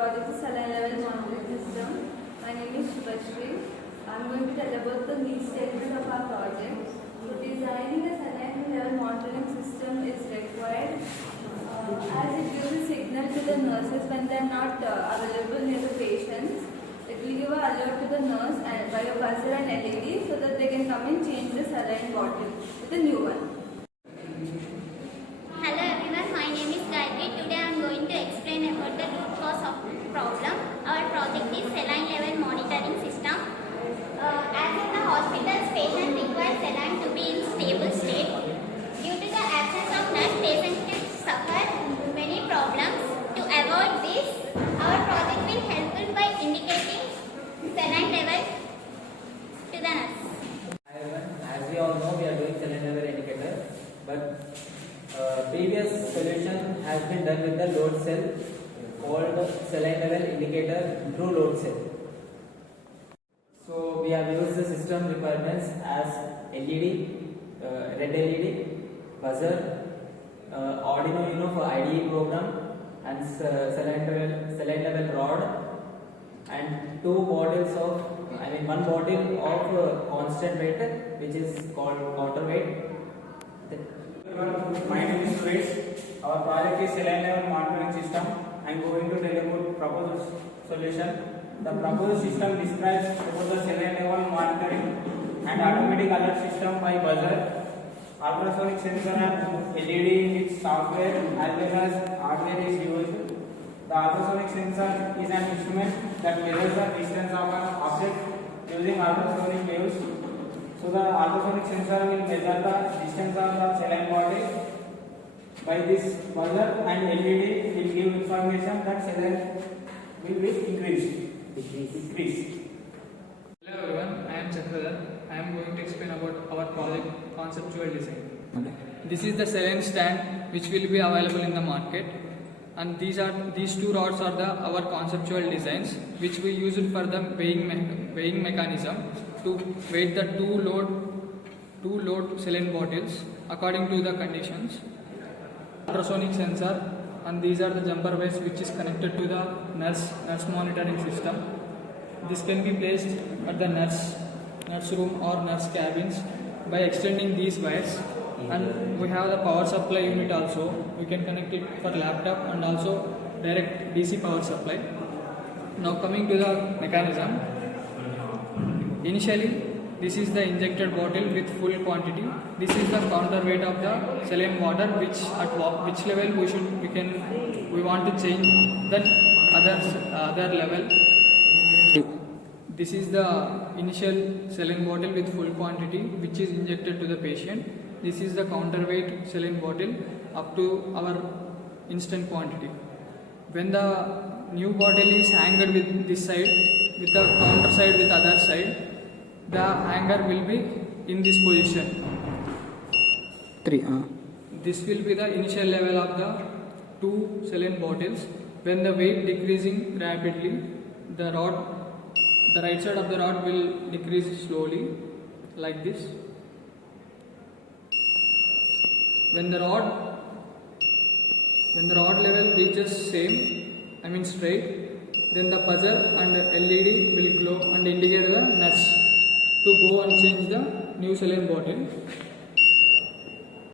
project is saline level monitoring system. My name is Shubhashri. I am going to tell about the needs statement of our project. So designing a saline level monitoring system is required as it gives a signal to the nurses when they are not available near the patients. It will give an alert to the nurse and by a buzzer and LED so that they can come and change the saline bottle with a new one. Hello everyone, my name is Gayatri. Today I am going to explain about the root cause of problem. Our project is saline level monitoring system. As in the hospitals, patients require saline to be in stable state. Due to the absence of nurse, patients can suffer many problems. To avoid this, our project will help by indicating saline level to the nurse. Hi everyone, as we all know, we are doing saline level indicator, but previous solution has been done with the load cell called saline level indicator through load cell. So we have used the system requirements as LED, red LED, buzzer, Arduino Uno for IDE program, and saline level rod, and one bottle of constant weight, which is called counterweight. My name is Suresh. Our project is saline level monitoring system. I am going to tell about proposed solution. The proposed system describes about the saline level monitoring and automatic alert system by buzzer, ultrasonic sensor and LED in its software as well as hardware is used. The ultrasonic sensor is an instrument that measures the distance of an object using ultrasonic waves. So the ultrasonic sensor will measure the distance of the saline bottle. By this buzzer and LED will give information that saline will be decrease. Hello everyone, I am Chakradhar. I am going to explain about our project conceptual design. Okay. This is the saline stand which will be available in the market, and these two rods are our conceptual designs which we used for the weighing mechanism to weight the two load saline bottles according to the conditions. Ultrasonic sensor, and these are the jumper wires which is connected to the nurse monitoring system. This can be placed at the nurse room or nurse cabins by extending these wires. And we have the power supply unit also. We can connect it for laptop and also direct DC power supply. Now coming to the mechanism. Initially, this is the injected bottle with full quantity. This is the counterweight of the saline water, which level we want to change that other level. This is the initial saline bottle with full quantity which is injected to the patient. This is the counterweight saline bottle up to our instant quantity. When the new bottle is anchored with this side, with the counter side with other side, the hanger will be in this position. This will be the initial level of the two saline bottles. When the weight decreasing rapidly, the right side of the rod will decrease slowly like this. When the rod level reaches straight, then the buzzer and LED will glow and indicate the nurse to go and change the new saline bottle.